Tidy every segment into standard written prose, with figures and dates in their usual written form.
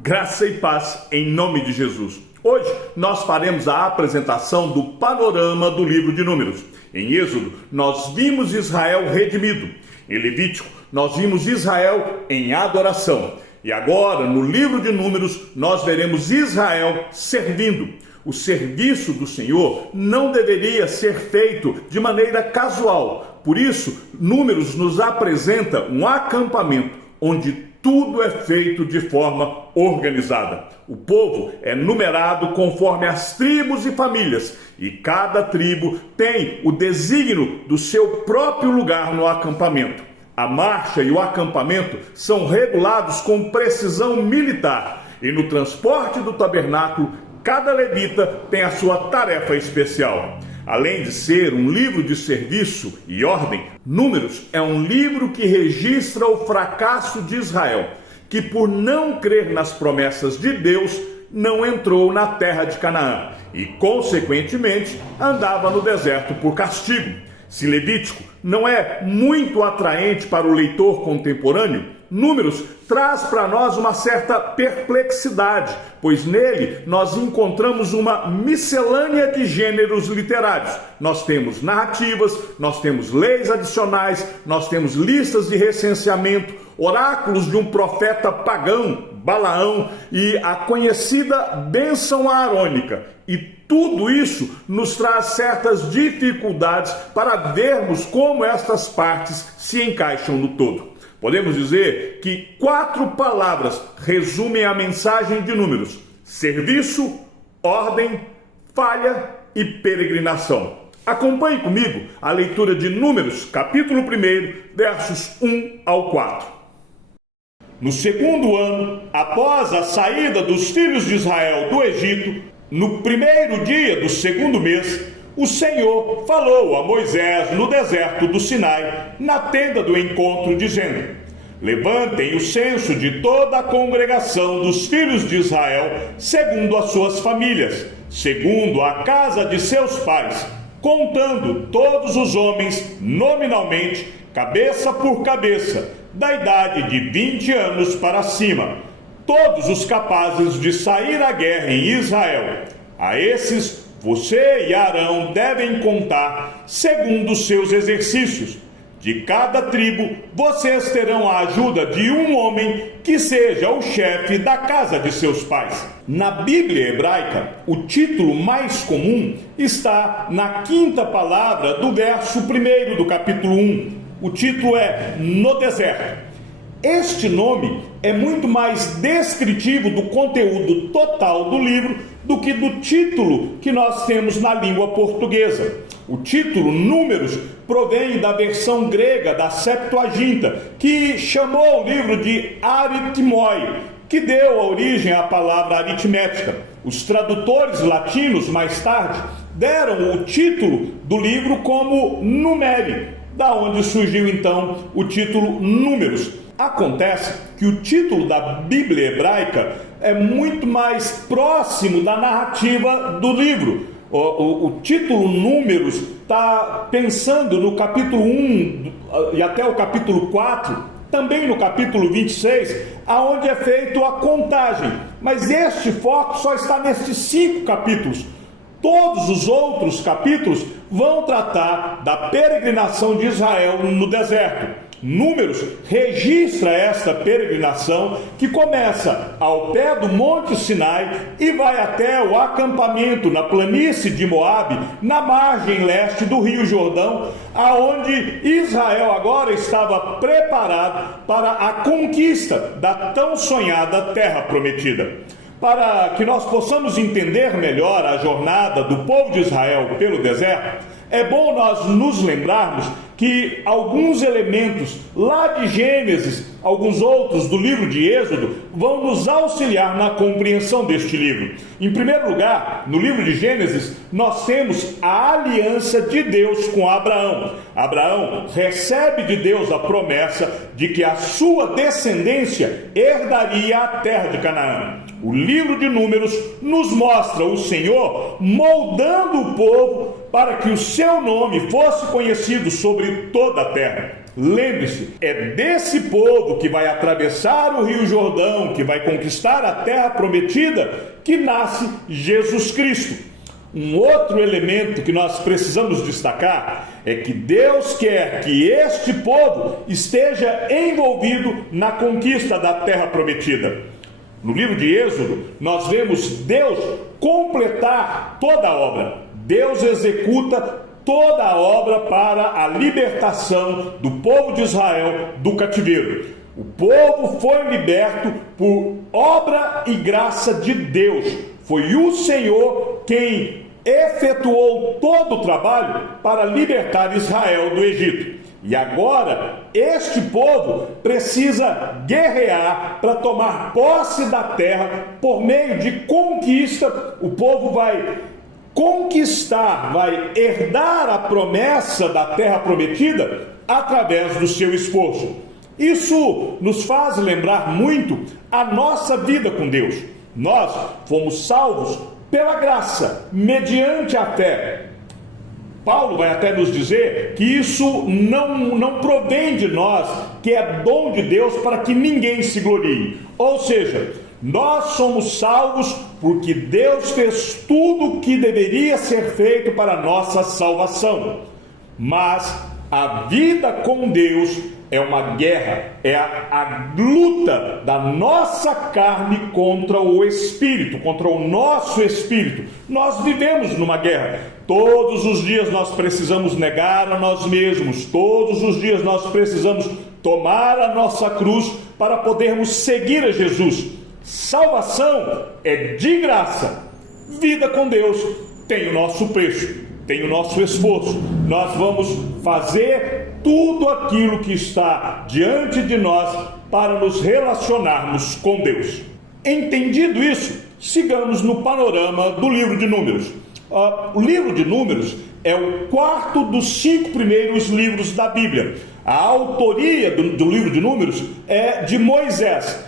Graça e paz em nome de Jesus. Hoje nós faremos a apresentação do panorama do livro de Números. Em Êxodo, nós vimos Israel redimido. Em Levítico, nós vimos Israel em adoração. E agora, no livro de Números, nós veremos Israel servindo. O serviço do Senhor não deveria ser feito de maneira casual. Por isso, Números nos apresenta um acampamento onde tudo é feito de forma organizada. O povo é numerado conforme as tribos e famílias, e cada tribo tem o desígnio do seu próprio lugar no acampamento. A marcha e o acampamento são regulados com precisão militar, e no transporte do tabernáculo, cada levita tem a sua tarefa especial. Além de ser um livro de serviço e ordem, Números é um livro que registra o fracasso de Israel, que por não crer nas promessas de Deus, não entrou na terra de Canaã e, consequentemente, andava no deserto por castigo. Se Levítico não é muito atraente para o leitor contemporâneo, Números traz para nós uma certa perplexidade, pois nele nós encontramos uma miscelânea de gêneros literários. Nós temos narrativas, nós temos leis adicionais, nós temos listas de recenseamento, oráculos de um profeta pagão, Balaão, e a conhecida bênção aarônica. E tudo isso nos traz certas dificuldades para vermos como estas partes se encaixam no todo. Podemos dizer que 4 palavras resumem a mensagem de Números: serviço, ordem, falha e peregrinação. Acompanhe comigo a leitura de Números, capítulo 1, versos 1 ao 4. No segundo ano, após a saída dos filhos de Israel do Egito, no primeiro dia do segundo mês, o Senhor falou a Moisés no deserto do Sinai, na tenda do encontro, dizendo: levantem o censo de toda a congregação dos filhos de Israel, segundo as suas famílias, segundo a casa de seus pais, contando todos os homens nominalmente, cabeça por cabeça, da idade de 20 anos para cima, todos os capazes de sair à guerra em Israel. A esses você e Arão devem contar segundo os seus exercícios. De cada tribo, vocês terão a ajuda de um homem que seja o chefe da casa de seus pais. Na Bíblia hebraica, o título mais comum está na 5ª palavra do verso 1 do capítulo 1. O título é No Deserto. Este nome é muito mais descritivo do conteúdo total do livro do que do título que nós temos na língua portuguesa. O título Números provém da versão grega da Septuaginta, que chamou o livro de Aritmoi, que deu a origem à palavra aritmética. Os tradutores latinos, mais tarde, deram o título do livro como Numeri, da onde surgiu então o título Números. Acontece que o título da Bíblia hebraica é muito mais próximo da narrativa do livro. O título Números está pensando no capítulo 1 e até o capítulo 4, também no capítulo 26, aonde é feita a contagem. Mas este foco só está nestes 5 capítulos. Todos os outros capítulos vão tratar da peregrinação de Israel no deserto. Números registra esta peregrinação que começa ao pé do Monte Sinai e vai até o acampamento na planície de Moabe, na margem leste do Rio Jordão, aonde Israel agora estava preparado para a conquista da tão sonhada terra prometida. Para que nós possamos entender melhor a jornada do povo de Israel pelo deserto, é bom nós nos lembrarmos que alguns elementos lá de Gênesis, alguns outros do livro de Êxodo, vão nos auxiliar na compreensão deste livro. Em primeiro lugar, no livro de Gênesis, nós temos a aliança de Deus com Abraão. Abraão recebe de Deus a promessa de que a sua descendência herdaria a terra de Canaã. O livro de Números nos mostra o Senhor moldando o povo para que o seu nome fosse conhecido sobre toda a terra. Lembre-se, é desse povo que vai atravessar o Rio Jordão, que vai conquistar a terra prometida, que nasce Jesus Cristo. Um outro elemento que nós precisamos destacar é que Deus quer que este povo esteja envolvido na conquista da terra prometida. No livro de Êxodo, nós vemos Deus completar toda a obra. Deus executa toda a obra para a libertação do povo de Israel do cativeiro. O povo foi liberto por obra e graça de Deus. Foi o Senhor quem efetuou todo o trabalho para libertar Israel do Egito. E agora, este povo precisa guerrear para tomar posse da terra por meio de conquista. O povo vai conquistar, vai herdar a promessa da terra prometida através do seu esforço. Isso nos faz lembrar muito a nossa vida com Deus. Nós fomos salvos pela graça, mediante a fé. Paulo vai até nos dizer que isso não provém de nós, que é dom de Deus para que ninguém se glorie. Ou seja, nós somos salvos porque Deus fez tudo o que deveria ser feito para a nossa salvação. Mas a vida com Deus é uma guerra, é a luta da nossa carne contra o Espírito, contra o nosso Espírito. Nós vivemos numa guerra. Todos os dias nós precisamos negar a nós mesmos. Todos os dias nós precisamos tomar a nossa cruz para podermos seguir a Jesus. Salvação é de graça. Vida com Deus tem o nosso preço, tem o nosso esforço. Nós vamos fazer tudo aquilo que está diante de nós para nos relacionarmos com Deus. Entendido isso, sigamos no panorama do livro de Números. O livro de Números é o quarto dos 5 primeiros livros da Bíblia. A autoria do livro de Números é de Moisés.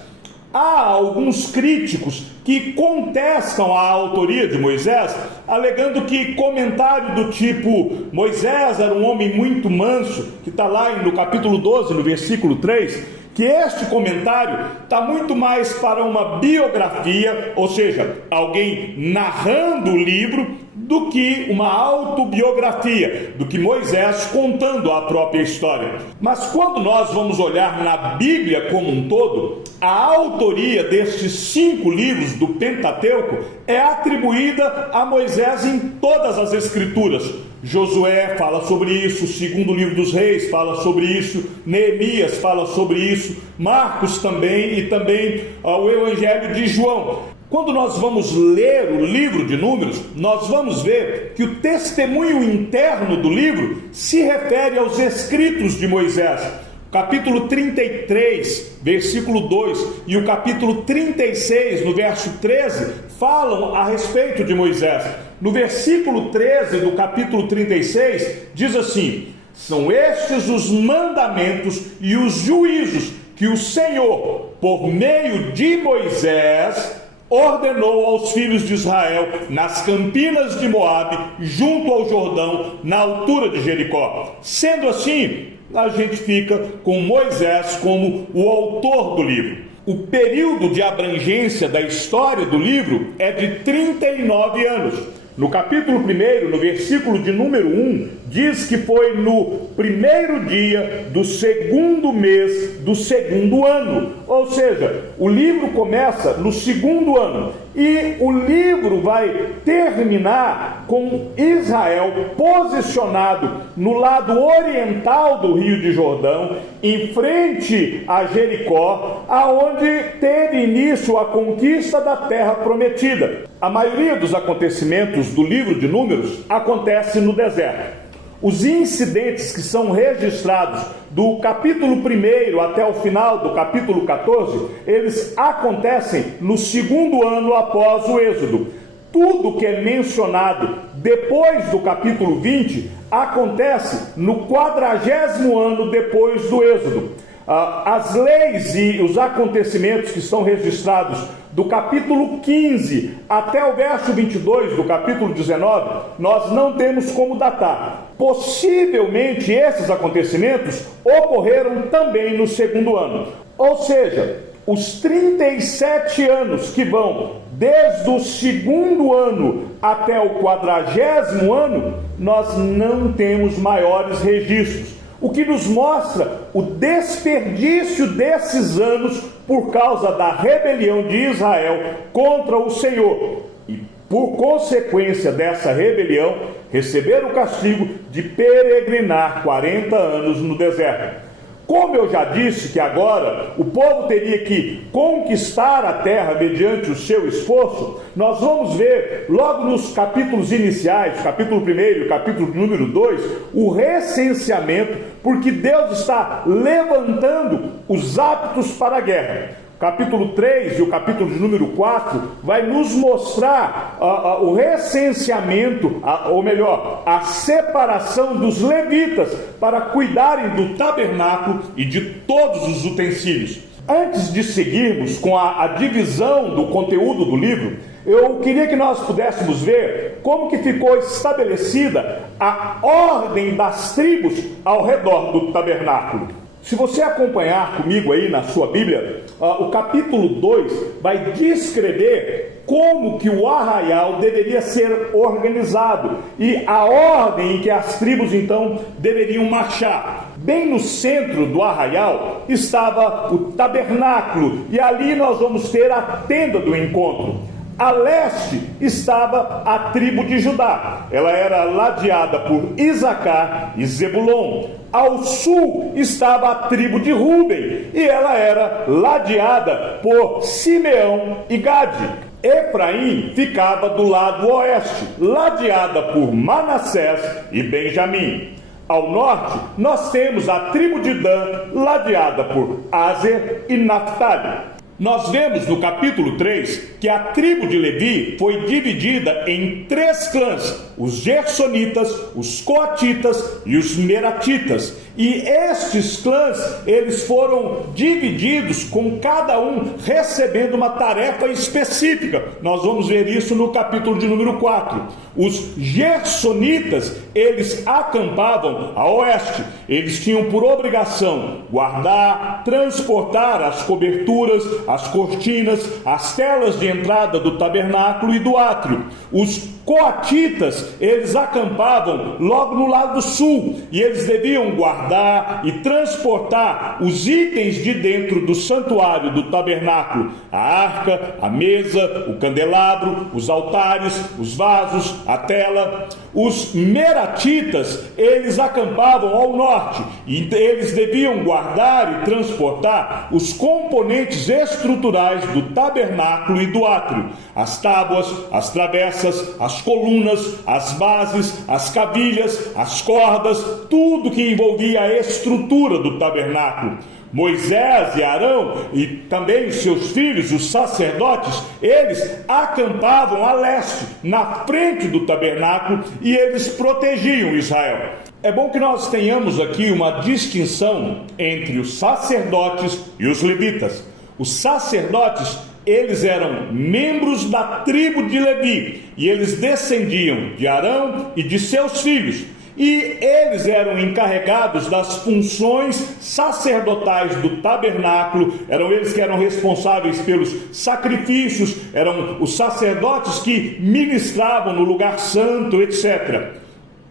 Há alguns críticos que contestam a autoria de Moisés, alegando que comentário do tipo Moisés era um homem muito manso, que está lá no capítulo 12, no versículo 3, que este comentário está muito mais para uma biografia, ou seja, alguém narrando o livro, do que uma autobiografia, do que Moisés contando a própria história. Mas quando nós vamos olhar na Bíblia como um todo, a autoria destes 5 livros do Pentateuco é atribuída a Moisés em todas as Escrituras. Josué fala sobre isso, o segundo livro dos Reis fala sobre isso, Neemias fala sobre isso, Marcos também, e também o Evangelho de João. Quando nós vamos ler o livro de Números, nós vamos ver que o testemunho interno do livro se refere aos escritos de Moisés. O capítulo 33, versículo 2, e o capítulo 36, no verso 13, falam a respeito de Moisés. No versículo 13 do capítulo 36, diz assim: são estes os mandamentos e os juízos que o Senhor, por meio de Moisés, ordenou aos filhos de Israel nas campinas de Moabe, junto ao Jordão, na altura de Jericó. Sendo assim, a gente fica com Moisés como o autor do livro. O período de abrangência da história do livro é de 39 anos. No capítulo 1, no versículo de número 1, diz que foi no primeiro dia do segundo mês do segundo ano. Ou seja, o livro começa no segundo ano. E o livro vai terminar com Israel posicionado no lado oriental do Rio de Jordão, em frente a Jericó, aonde teve início a conquista da terra prometida. A maioria dos acontecimentos do livro de Números acontece no deserto. Os incidentes que são registrados do capítulo 1 até o final do capítulo 14, eles acontecem no segundo ano após o Êxodo. Tudo que é mencionado depois do capítulo 20 acontece no 40º ano depois do Êxodo. As leis e os acontecimentos que estão registrados do capítulo 15 até o verso 22 do capítulo 19, nós não temos como datar. Possivelmente esses acontecimentos ocorreram também no segundo ano. Ou seja, os 37 anos que vão desde o segundo ano até o 40º ano, nós não temos maiores registros. O que nos mostra o desperdício desses anos por causa da rebelião de Israel contra o Senhor. E por consequência dessa rebelião, receberam o castigo de peregrinar 40 anos no deserto. Como eu já disse que agora o povo teria que conquistar a terra mediante o seu esforço, nós vamos ver logo nos capítulos iniciais, capítulo 1 e capítulo número 2, o recenseamento, porque Deus está levantando os aptos para a guerra. Capítulo 3 e o capítulo de número 4 vai nos mostrar o recenseamento, ou melhor, a separação dos levitas para cuidarem do tabernáculo e de todos os utensílios. Antes de seguirmos com a divisão do conteúdo do livro, eu queria que nós pudéssemos ver como que ficou estabelecida a ordem das tribos ao redor do tabernáculo. Se você acompanhar comigo aí na sua Bíblia, o capítulo 2 vai descrever como que o arraial deveria ser organizado e a ordem em que as tribos então deveriam marchar. Bem no centro do arraial estava o tabernáculo e ali nós vamos ter a tenda do encontro. A leste estava a tribo de Judá, ela era ladeada por Isacar e Zebulon. Ao sul estava a tribo de Ruben, e ela era ladeada por Simeão e Gade. Efraim ficava do lado oeste, ladeada por Manassés e Benjamim. Ao norte, nós temos a tribo de Dan, ladeada por Aser e Naphtali. Nós vemos no capítulo 3 que a tribo de Levi foi dividida em 3 clãs: os Gersonitas, os Coatitas e os Meratitas. E estes clãs, eles foram divididos com cada um recebendo uma tarefa específica. Nós vamos ver isso no capítulo de número 4. Os Gersonitas, eles acampavam a oeste. Eles tinham por obrigação guardar, transportar as coberturas, as cortinas, as telas de entrada do tabernáculo e do átrio. Os Coatitas, eles acampavam logo no lado sul e eles deviam guardar e transportar os itens de dentro do santuário do tabernáculo: a arca, a mesa, o candelabro, os altares, os vasos, a tela. Os Meratitas, eles acampavam ao norte e eles deviam guardar e transportar os componentes estruturais do tabernáculo e do átrio: as tábuas, as travessas, as colunas, as bases, as cavilhas, as cordas, tudo que envolvia a estrutura do tabernáculo. Moisés e Arão e também os seus filhos, os sacerdotes, eles acampavam a leste, na frente do tabernáculo, e eles protegiam Israel. É bom que nós tenhamos aqui uma distinção entre os sacerdotes e os levitas. Os sacerdotes, eles eram membros da tribo de Levi, e eles descendiam de Arão e de seus filhos. E eles eram encarregados das funções sacerdotais do tabernáculo, eram eles que eram responsáveis pelos sacrifícios, eram os sacerdotes que ministravam no lugar santo, etc.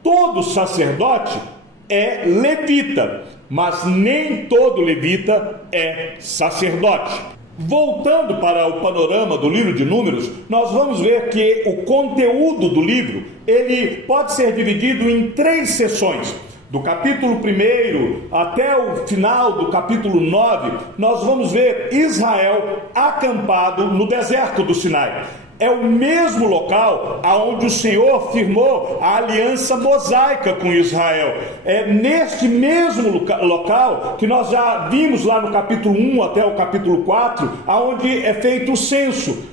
Todo sacerdote é levita, mas nem todo levita é sacerdote. Voltando para o panorama do livro de Números, nós vamos ver que o conteúdo do livro, ele pode ser dividido em 3 seções. Do capítulo 1 até o final do capítulo 9, nós vamos ver Israel acampado no deserto do Sinai. É o mesmo local aonde o Senhor firmou a aliança mosaica com Israel. É neste mesmo local que nós já vimos lá no capítulo 1 até o capítulo 4, aonde é feito o censo.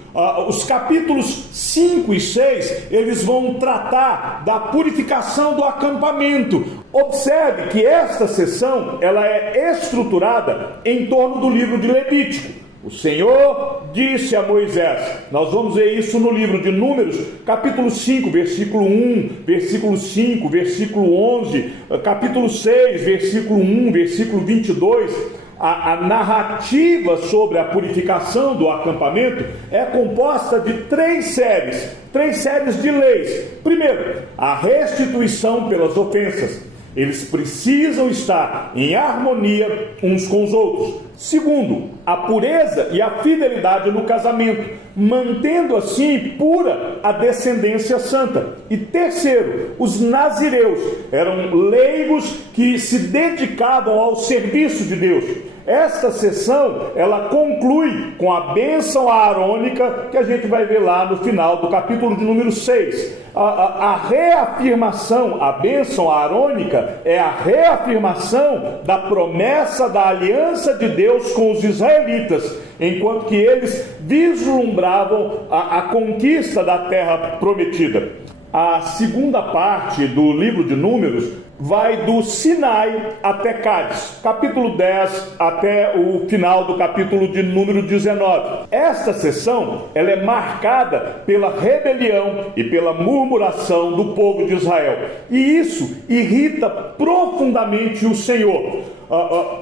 Os capítulos 5 e 6, eles vão tratar da purificação do acampamento. Observe que esta seção, ela é estruturada em torno do livro de Levítico. O Senhor disse a Moisés, nós vamos ver isso no livro de Números, capítulo 5, versículo 1, versículo 5, versículo 11, capítulo 6, versículo 1, versículo 22, a narrativa sobre a purificação do acampamento é composta de três séries de leis. Primeiro, a restituição pelas ofensas. Eles precisam estar em harmonia uns com os outros. Segundo, a pureza e a fidelidade no casamento, mantendo assim pura a descendência santa. E terceiro, os nazireus eram leigos que se dedicavam ao serviço de Deus. Esta sessão, ela conclui com a bênção aarônica, que a gente vai ver lá no final do capítulo de número 6. A reafirmação, a bênção aarônica, é a reafirmação da promessa da aliança de Deus com os israelitas, enquanto que eles vislumbravam a conquista da terra prometida. A segunda parte do livro de Números vai do Sinai até Cádiz, capítulo 10 até o final do capítulo de número 19. Esta sessão, ela é marcada pela rebelião e pela murmuração do povo de Israel. E isso irrita profundamente o Senhor.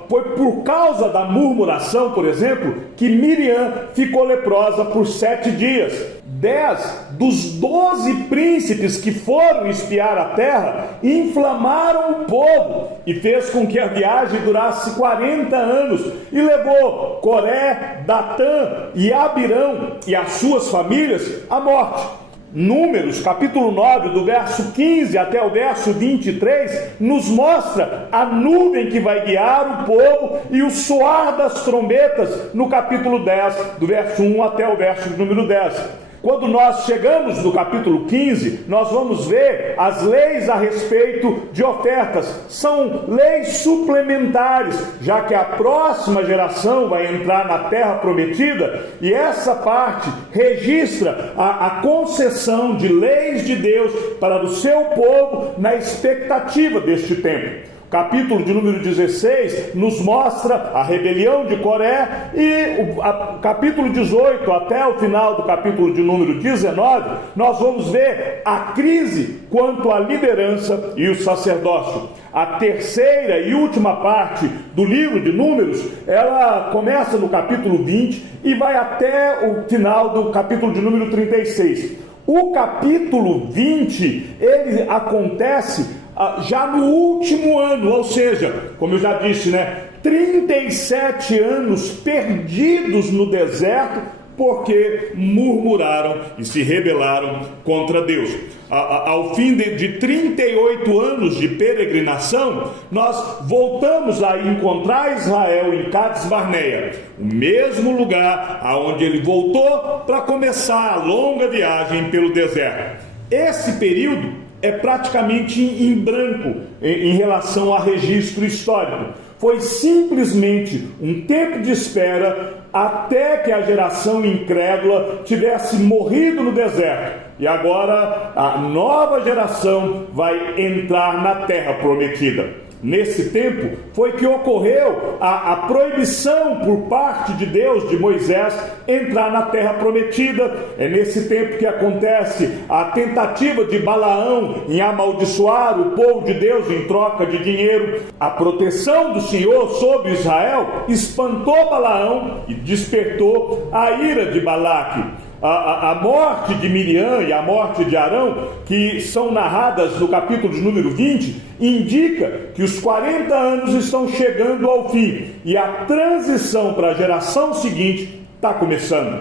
Foi por causa da murmuração, por exemplo, que Miriam ficou leprosa por 7 dias. 10 dos 12 príncipes que foram espiar a terra inflamaram o povo e fez com que a viagem durasse 40 anos e levou Coré, Datã e Abirão e as suas famílias à morte. Números, capítulo 9, do verso 15 até o verso 23, nos mostra a nuvem que vai guiar o povo e o soar das trombetas no capítulo 10, do verso 1 até o verso número 10. Quando nós chegamos no capítulo 15, nós vamos ver as leis a respeito de ofertas. São leis suplementares, já que a próxima geração vai entrar na terra prometida, e essa parte registra a concessão de leis de Deus para o seu povo na expectativa deste tempo. Capítulo de número 16 nos mostra a rebelião de Coré e o capítulo 18 até o final do capítulo de número 19, nós vamos ver a crise quanto à liderança e o sacerdócio. A terceira e última parte do livro de Números, ela começa no capítulo 20 e vai até o final do capítulo de número 36. O capítulo 20, ele acontece já no último ano, ou seja, como eu já disse, 37 anos perdidos no deserto, porque murmuraram e se rebelaram contra Deus. Ao fim de 38 anos de peregrinação, nós voltamos a encontrar Israel em Cádiz Barneia, o mesmo lugar aonde ele voltou para começar a longa viagem pelo deserto. Esse período é praticamente em branco em relação a registro histórico. Foi simplesmente um tempo de espera até que a geração incrédula tivesse morrido no deserto. E agora a nova geração vai entrar na terra prometida. Nesse tempo foi que ocorreu a proibição por parte de Deus, de Moisés, entrar na terra prometida. É nesse tempo que acontece a tentativa de Balaão em amaldiçoar o povo de Deus em troca de dinheiro. A proteção do Senhor sobre Israel espantou Balaão e despertou a ira de Balaque. A morte de Miriam e a morte de Arão, que são narradas no capítulo de número 20, indica que os 40 anos estão chegando ao fim e a transição para a geração seguinte está começando.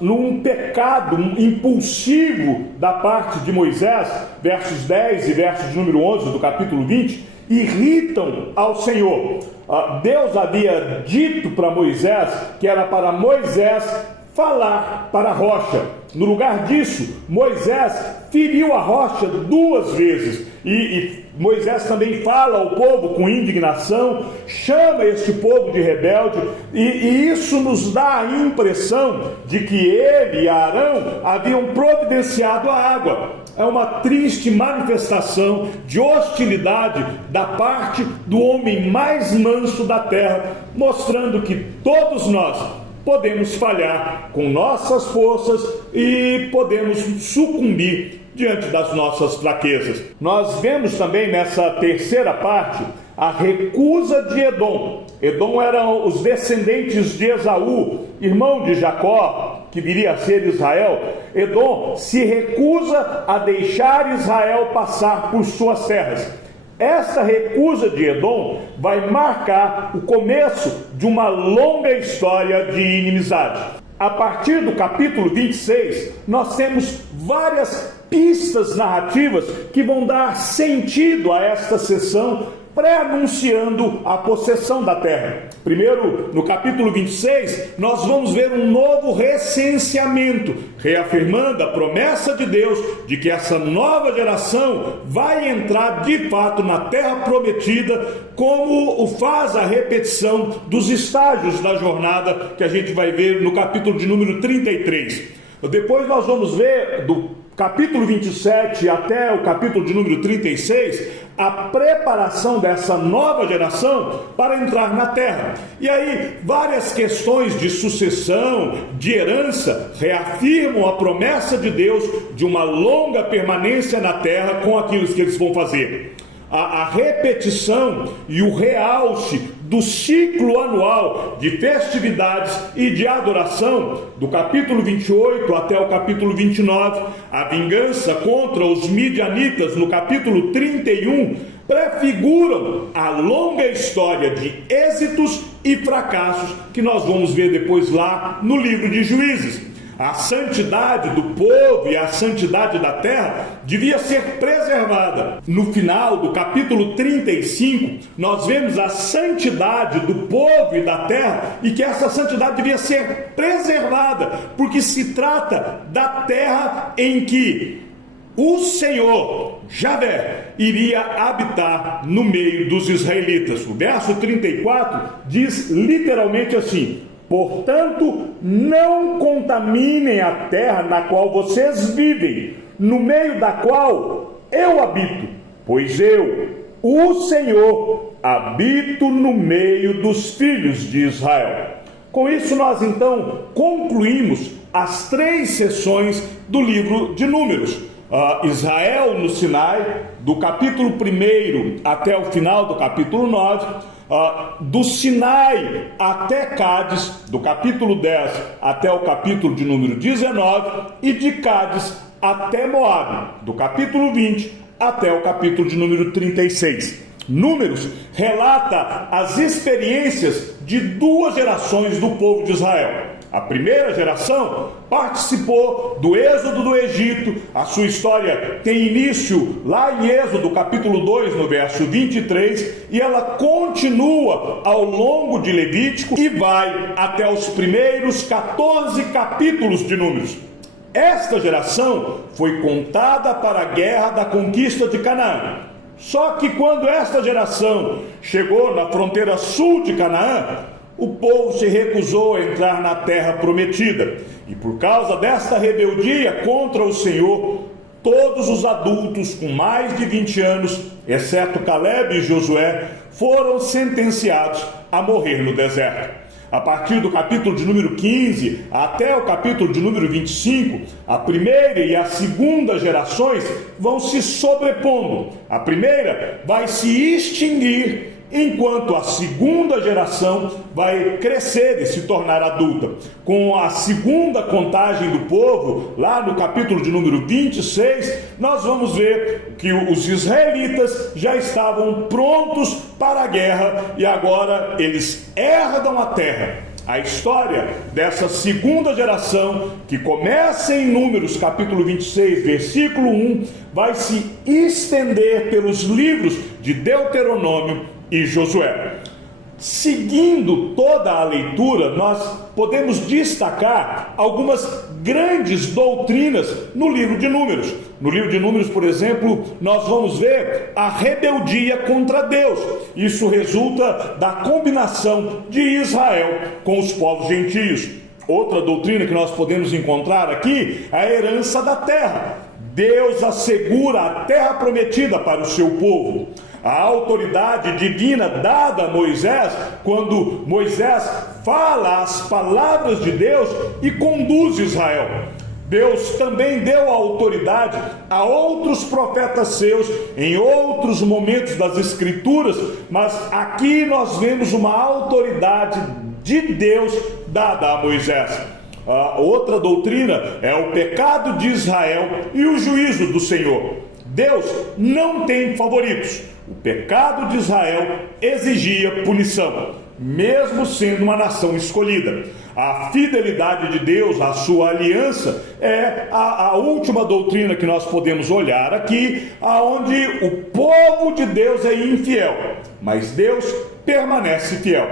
Num pecado impulsivo da parte de Moisés, versos 10 e versos número 11 do capítulo 20, irritam ao Senhor. Deus havia dito para Moisés que era para Moisés falar para a rocha. No lugar disso, Moisés feriu a rocha 2 vezes. E Moisés também fala ao povo com indignação, chama este povo de rebelde, e isso nos dá a impressão de que ele e Arão haviam providenciado a água. É uma triste manifestação de hostilidade da parte do homem mais manso da terra, mostrando que todos nós podemos falhar com nossas forças e podemos sucumbir diante das nossas fraquezas. Nós vemos também nessa terceira parte a recusa de Edom. Edom eram os descendentes de Esaú, irmão de Jacó, que viria a ser Israel. Edom se recusa a deixar Israel passar por suas terras. Essa recusa de Edom vai marcar o começo de uma longa história de inimizade. A partir do capítulo 26, nós temos várias pistas narrativas que vão dar sentido a esta sessão, pré-anunciando a possessão da terra. Primeiro, no capítulo 26, nós vamos ver um novo recenseamento, reafirmando a promessa de Deus de que essa nova geração vai entrar de fato na terra prometida, como o faz a repetição dos estágios da jornada que a gente vai ver no capítulo de número 33. Depois nós vamos ver do capítulo 27 até o capítulo de número 36, a preparação dessa nova geração para entrar na terra. E aí, várias questões de sucessão, de herança, reafirmam a promessa de Deus de uma longa permanência na terra com aquilo que eles vão fazer. A repetição e o realce do ciclo anual de festividades e de adoração, do capítulo 28 até o capítulo 29, a vingança contra os midianitas no capítulo 31, prefiguram a longa história de êxitos e fracassos que nós vamos ver depois lá no livro de Juízes. A santidade do povo e a santidade da terra devia ser preservada. No final do capítulo 35, nós vemos a santidade do povo e da terra e que essa santidade devia ser preservada, porque se trata da terra em que o Senhor, Javé, iria habitar no meio dos israelitas. O verso 34 diz literalmente assim: portanto, não contaminem a terra na qual vocês vivem, no meio da qual eu habito, pois eu, o Senhor, habito no meio dos filhos de Israel. Com isso, nós então concluímos as 3 sessões do livro de Números. Israel no Sinai, do capítulo 1 até o final do capítulo 9, do Sinai até Cádiz, do capítulo 10 até o capítulo de número 19, e de Cádiz até Moabe, do capítulo 20 até o capítulo de número 36. Números relata as experiências de 2 gerações do povo de Israel. A primeira geração participou do êxodo do Egito. A sua história tem início lá em Êxodo, capítulo 2, no verso 23, e ela continua ao longo de Levítico e vai até os primeiros 14 capítulos de Números. Esta geração foi contada para a guerra da conquista de Canaã. Só que quando esta geração chegou na fronteira sul de Canaã, o povo se recusou a entrar na terra prometida. E por causa desta rebeldia contra o Senhor, todos os adultos com mais de 20 anos, exceto Caleb e Josué, foram sentenciados a morrer no deserto. A partir do capítulo de número 15 até o capítulo de número 25, a primeira e a segunda gerações vão se sobrepondo. A primeira vai se extinguir, enquanto a segunda geração vai crescer e se tornar adulta. Com a segunda contagem do povo, lá no capítulo de número 26, nós vamos ver que os israelitas já estavam prontos para a guerra e agora eles herdam a terra. A história dessa segunda geração, que começa em Números capítulo 26, versículo 1, vai se estender pelos livros de Deuteronômio e Josué. Seguindo toda a leitura, nós podemos destacar algumas grandes doutrinas no livro de Números. No livro de Números, por exemplo, nós vamos ver a rebeldia contra Deus. Isso resulta da combinação de Israel com os povos gentios. Outra doutrina que nós podemos encontrar aqui é a herança da terra. Deus assegura a terra prometida para o seu povo. A autoridade divina dada a Moisés, quando Moisés fala as palavras de Deus e conduz Israel. Deus também deu a autoridade a outros profetas seus em outros momentos das Escrituras, mas aqui nós vemos uma autoridade de Deus dada a Moisés. A outra doutrina é o pecado de Israel e o juízo do Senhor. Deus não tem favoritos. O pecado de Israel exigia punição, mesmo sendo uma nação escolhida. A fidelidade de Deus, a sua aliança, é a última doutrina que nós podemos olhar aqui, aonde o povo de Deus é infiel, mas Deus permanece fiel.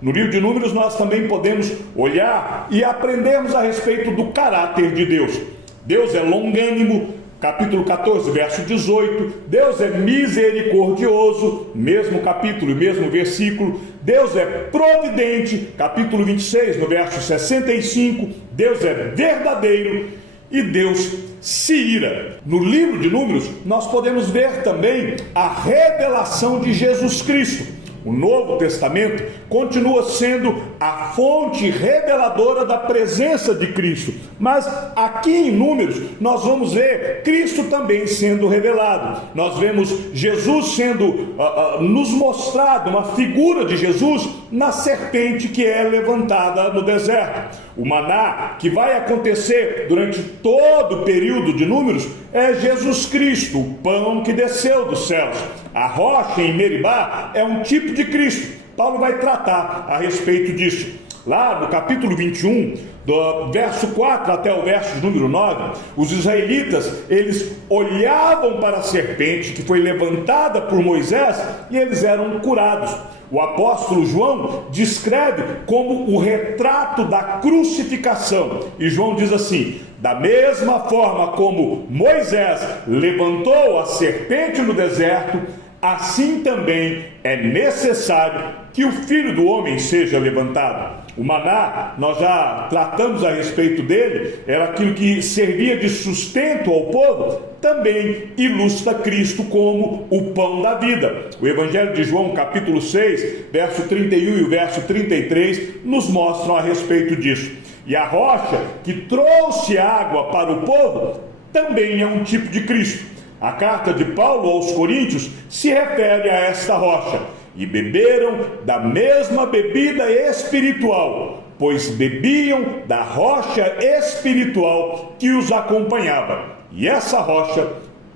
No livro de Números nós também podemos olhar e aprendermos a respeito do caráter de Deus. Deus é longânimo, capítulo 14, verso 18. Deus é misericordioso, mesmo capítulo e mesmo versículo. Deus é providente, capítulo 26, no verso 65. Deus é verdadeiro e Deus se ira. No livro de Números nós podemos ver também a revelação de Jesus Cristo. O Novo Testamento continua sendo a fonte reveladora da presença de Cristo, mas aqui em Números nós vamos ver Cristo também sendo revelado. Nós vemos Jesus sendo nos mostrado, uma figura de Jesus na serpente que é levantada no deserto. O maná que vai acontecer durante todo o período de Números é Jesus Cristo, o pão que desceu dos céus. A rocha em Meribá é um tipo de Cristo. Paulo vai tratar a respeito disso. Lá no capítulo 21, do verso 4 até o verso número 9, os israelitas, eles olhavam para a serpente que foi levantada por Moisés e eles eram curados. O apóstolo João descreve como o retrato da crucificação. E João diz assim: da mesma forma como Moisés levantou a serpente no deserto, assim também é necessário que o Filho do Homem seja levantado. O maná, nós já tratamos a respeito dele, era aquilo que servia de sustento ao povo, também ilustra Cristo como o pão da vida. O Evangelho de João, capítulo 6, verso 31 e o verso 33, nos mostram a respeito disso. E a rocha que trouxe água para o povo, também é um tipo de Cristo. A carta de Paulo aos Coríntios se refere a esta rocha. E beberam da mesma bebida espiritual, pois bebiam da rocha espiritual que os acompanhava. E essa rocha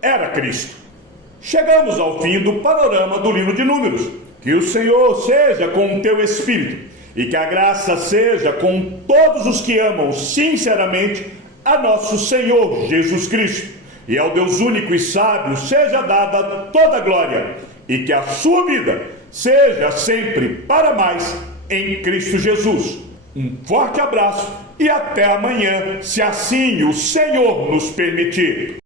era Cristo. Chegamos ao fim do panorama do livro de Números. Que o Senhor seja com o teu espírito, e que a graça seja com todos os que amam sinceramente a nosso Senhor Jesus Cristo. E ao Deus único e sábio seja dada toda a glória, e que a sua vida seja sempre para mais em Cristo Jesus. Um forte abraço e até amanhã, se assim o Senhor nos permitir.